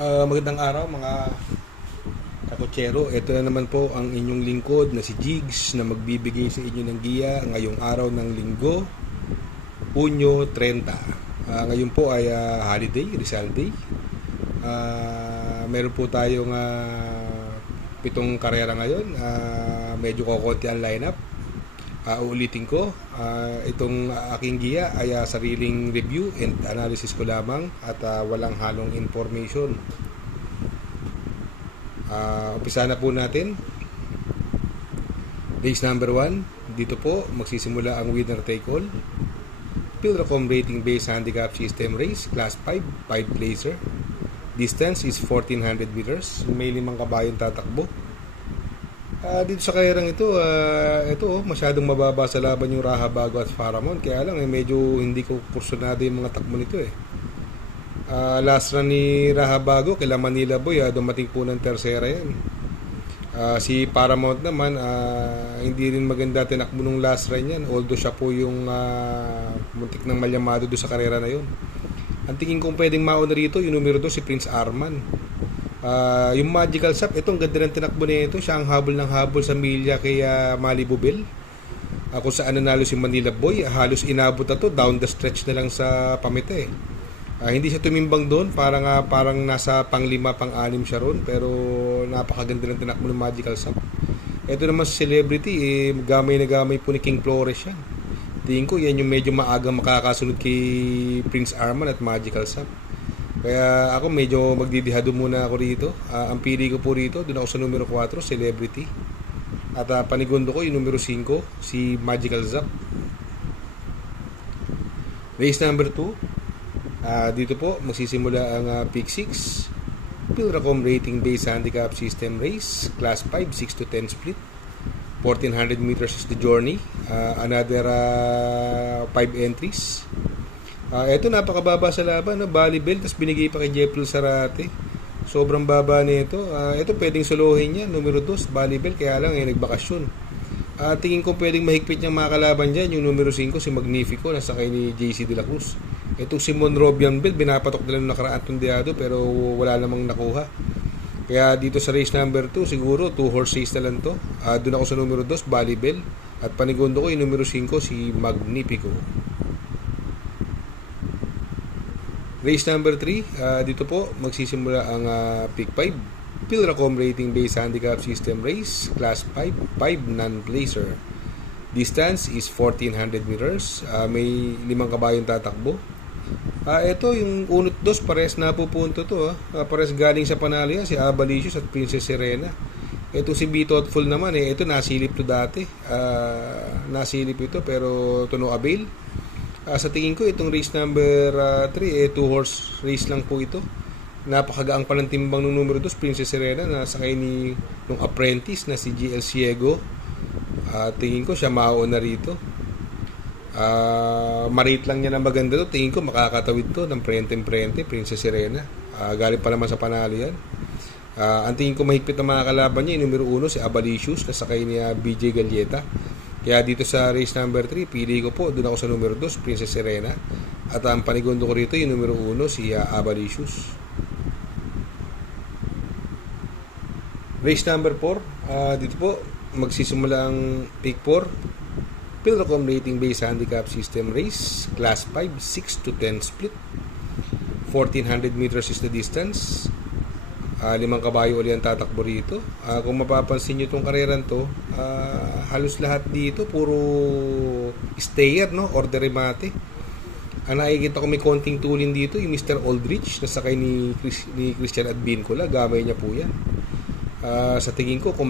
Magandang araw mga kakotsero. Ito na naman po ang inyong lingkod na si Jigs na magbibigay sa inyo ng giya ngayong araw ng linggo, Hunyo 30. Ngayon po ay holiday, Rizal Day. Meron po tayong 7 karera ngayon. Medyo kokonti ang lineup. Uulitin ko, itong aking giya ay sariling review and analysis ko lamang at walang halong information. Umpisa na po natin. Race number 1. Dito po magsisimula ang winner take all. Pilracom rating based handicap system race, class 5, 5 placer. Distance is 1400 meters. May 5 kabayong tatakbo. Dito sa kairang ito, masyadong mababa sa laban yung Rahabago at Faramon. Kaya lang, medyo hindi ko kursunado yung mga takbo nito eh. Last run ni Rahabago, kila Manila Boy, dumating po ng tersera yan. Si Paramount naman, hindi rin maganda tinakbo nung last run yan. Although siya po yung muntik ng malyamado doon sa karera na yun. Ang tingin kong pwedeng mauna rito, yung numero 2, si Prince Arman. Yung Magical Sap, itong ganda ng tinakbo na ito. Siya ang habol ng habol sa milya kay Malibu Bell. Kung saan nanalo si Manila Boy, halos inabot na to, down the stretch na lang sa pamite. Hindi siya tumimbang doon, parang nasa pang-5, pang-6 siya ron, pero napakaganda ng tinakbo ng Magical Sap. Ito naman sa Celebrity, gamay na gamay po ni King Flores yan. Tingin ko yan yung medyo maagang makakasunod kay Prince Arman at Magical Sap. Kaya ako medyo magdidihado muna ako rito. Ang pili ko po rito, doon ako sa numero 4, Celebrity. At panigundo ko yung numero 5, si Magical Zap. Race number 2. Dito po magsisimula ang pick 6. Pilracom rating based handicap system race, class 5, 6 to 10 split. 1400 meters is the journey. Another 5 entries. Ito napakababa sa laban, no? Volleyball, tapos binigay pa kay Jeffrey Sarate. Sobrang baba nito. Ito pwedeng solohin niya, numero 2, volleyball, kaya lang nagbakasyon. Tingin ko pwedeng mahigpit niyang makakalaban dyan, yung numero 5, si Magnifico, nasa kay ni JC De La Cruz. Itong si Monrobian Bell, binapatok nila nung nakaraan tundiado, pero wala namang nakuha. Kaya dito sa race number 2, siguro 2 horse race na lang to. Doon ako sa numero 2, volleyball. At panigundo ko yung numero 5, si Magnifico. Race number 3, dito po magsisimula ang pick 5. Pilracom rating based handicap system race, class 5, 5 non-placer. Distance is 1400 meters. May 5 kabayong tatakbo. Ito yung unot 2, pares na pupunto to. Pares galing sa panalo yan, si Abalicious at Princess Serena. Ito si Be Thoughtful naman, ito nasilip to dati. Nasilip ito pero to no avail. Sa tingin ko itong race number 3, 2 horse race lang po ito. Napakagaang pa ng timbang ng numero 2, Princess Serena, na sakay ni nung apprentice na si GL Ciego. Tingin ko siya mauna rito. Marate lang niya na maganda to. Tingin ko makakatawid to ng prente-prente, Princess Serena. Galing pa naman sa panalo yan. Ang tingin ko mahigpit na mga kalaban niya, yung numero 1, si Abalicious, na sakay ni BJ Galleta. Kaya dito sa race number 3, pili ko po, doon ako sa numero 2, Princess Serena. At ang panigundo ko rito, yung numero 1, si Abalicious. Race number 4, dito po, magsisimula ang pick 4. Pilracom rating based handicap system race, class 5, 6 to 10 split. 1400 meters is the distance. 5 kabayo ulit ang tatakbo rito. Kung mapapansin nyo itong kareran to, halos lahat dito puro stayer, no? Order remate. Ang nakikita ko may konting tulin dito, yung Mr. Aldrich na sakay ni Christian Advincula. Gamay niya po yan. Sa tingin ko, kung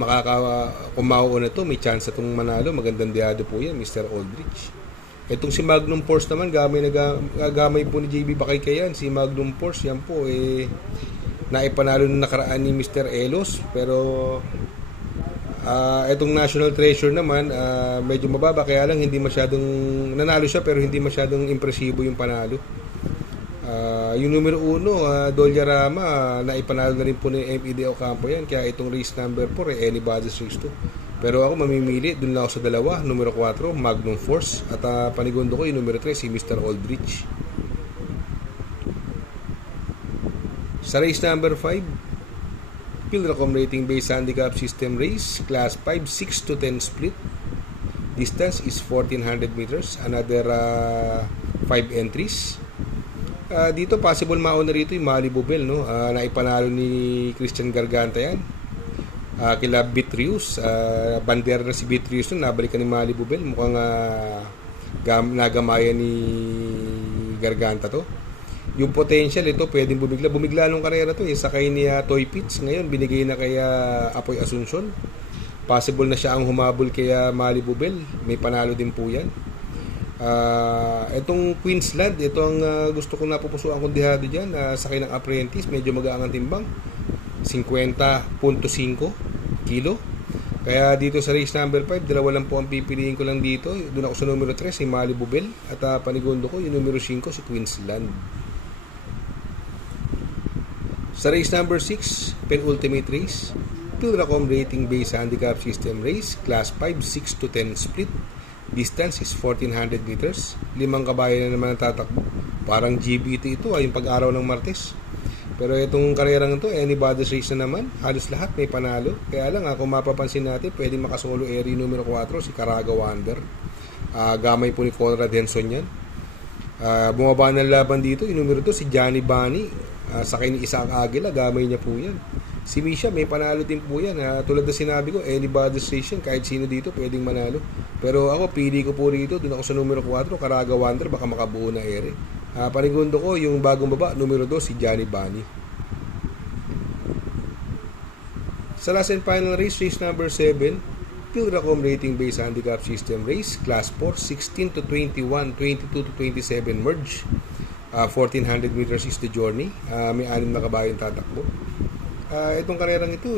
mauuna to, may chance itong manalo. Magandang diado po yan, Mr. Aldrich. Itong si Magnum Force naman, gamay po ni JB Bakaykayan. Si Magnum Force, yan po naipanalo nung nakaraan ni Mr. Elos, pero itong National Treasure naman medyo mababa, kaya lang hindi masyadong nanalo siya, pero hindi masyadong impresibo yung panalo. Yung numero 1, Dolyarama, naipanalo na rin po ni MED Ocampo yan, kaya itong race number 4 anybody's race to. Pero ako mamimili, dun lang ako sa 2, numero 4, Magnum Force, at panigundo ko yung numero 3, si Mr. Aldrich. Sa race number 5, Pilracom Rating Based Handicap System Race, Class 5, 6 to 10 split. Distance is 1400 meters. Another 5 entries. Dito possible mauna rito yung Malibu Bell, no? Naipanalo ni Christian Garganta yan. Kila Beatrius, bandera na si Beatrius nun, nabalikan ni Malibu Bell. Mukhang nagamayan ni Garganta to. Yung potential ito, pwedeng bumigla nung karera to, sakay ni Toy Pitts. Ngayon, binigay na kaya Apoy Asuncion. Possible na siya ang humabol kaya Malibu Bell. May panalo din po yan. Itong Queensland, ito ang gusto kong napupusuan kong dihado dyan. Sakay ng Apprentice, medyo magaang ang timbang, 50.5 kilo. Kaya dito sa race number 5, dalawa lang po ang pipiliin ko lang dito. Doon ako sa numero 3, si Malibu Bell. At panigundo ko, yung numero 5, si Queensland. Sa race number 6, penultimate race, Pilracom Rating Based Handicap System Race, Class 5, 6 to 10 split. Distance is 1400 meters. 5 kabayo na naman ang tatakbo. Parang GBT ito, yung pag-araw ng Martes. Pero itong karerang ito, anybody's race na naman. Halos lahat may panalo. Kaya lang, kung mapapansin natin, pwedeng makasolo area numero 4, si Caraga Wonder. Gamay po ni Conrad Henson yan. Bumaba ng laban dito, yung numero 2, si Johnny Bunny. Sakay ni Isaac Aguila, gamay niya po yan. Si Misha, may panalo din po yan. Tulad na sinabi ko, anybody's race yan, kahit sino dito pwedeng manalo. Pero ako, pili ko po rito, doon ako sa numero 4, Caraga Wonder, baka makabuo na ere. Panigundo ko, yung bagong baba, numero 2, si Johnny Bunny. Sa last and final race, race number 7, Pilracom Rating Based Handicap System Race, Class 4, 16 to 21, 22 to 27 merge. 1400 meters is the journey. May 6 na kabayo yung tatakbo. Itong karerang ito,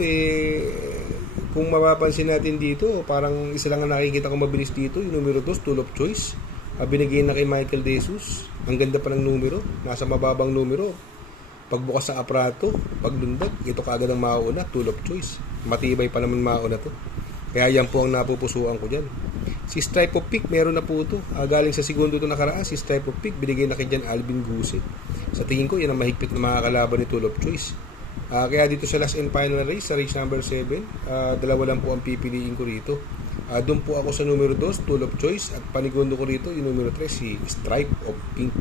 kung mapapansin natin dito, parang isa lang ang nakikita ko mabilis dito, yung numero 2, Tool of Choice. Binigay na kay Michael De Jesus. Ang ganda pa ng numero, nasa mababang numero. Pagbukas ng aparato, paglundag, ito kaagad ang mauna, Tool of Choice. Matibay pa naman mauna to. Kaya yan po ang napupusuan ko dyan. Si Stripe of Pick, meron na po ito. Galing sa segundo ito nakaraan, si Stripe of Pick, binigay na kay Jan Alvin Guse. Sa tingin ko, yan ang mahigpit na makakalaban ni Tool of Choice. Kaya dito sa last and final race, sa race number 7, dalawa lang po ang pipiliin ko rito. Doon po ako sa numero 2, Tool of Choice, at panigundo ko rito yung numero 3, si Stripe of Pink.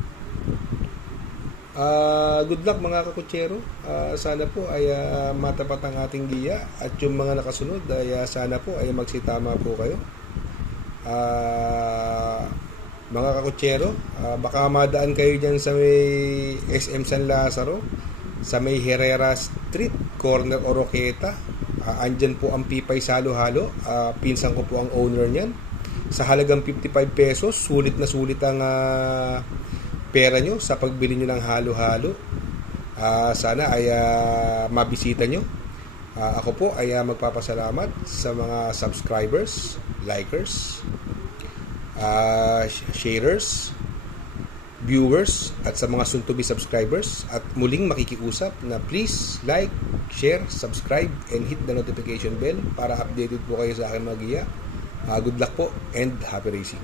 Good luck mga kakutsero. Sana po ay matapat ang ating giya, at yung mga nakasunod ay sana po ay magsitama po kayo. Mga kakutsero, baka madaan kayo dyan sa may SM San Lazaro, sa may Herrera Street, corner Oroqueta. Andyan po ang Pipay Salo-Halo. Pinsan ko po ang owner niyan. Sa halagang 55 pesos, sulit na sulit ang pera nyo sa pagbili nyo ng halo-halo. Sana ay mabisita nyo. Ako po ay magpapasalamat sa mga subscribers, likers, sharers, viewers, at sa mga soon-to-be subscribers. At muling makikiusap na please like, share, subscribe, and hit the notification bell para updated po kayo sa aking mga giya. Good luck po and happy racing.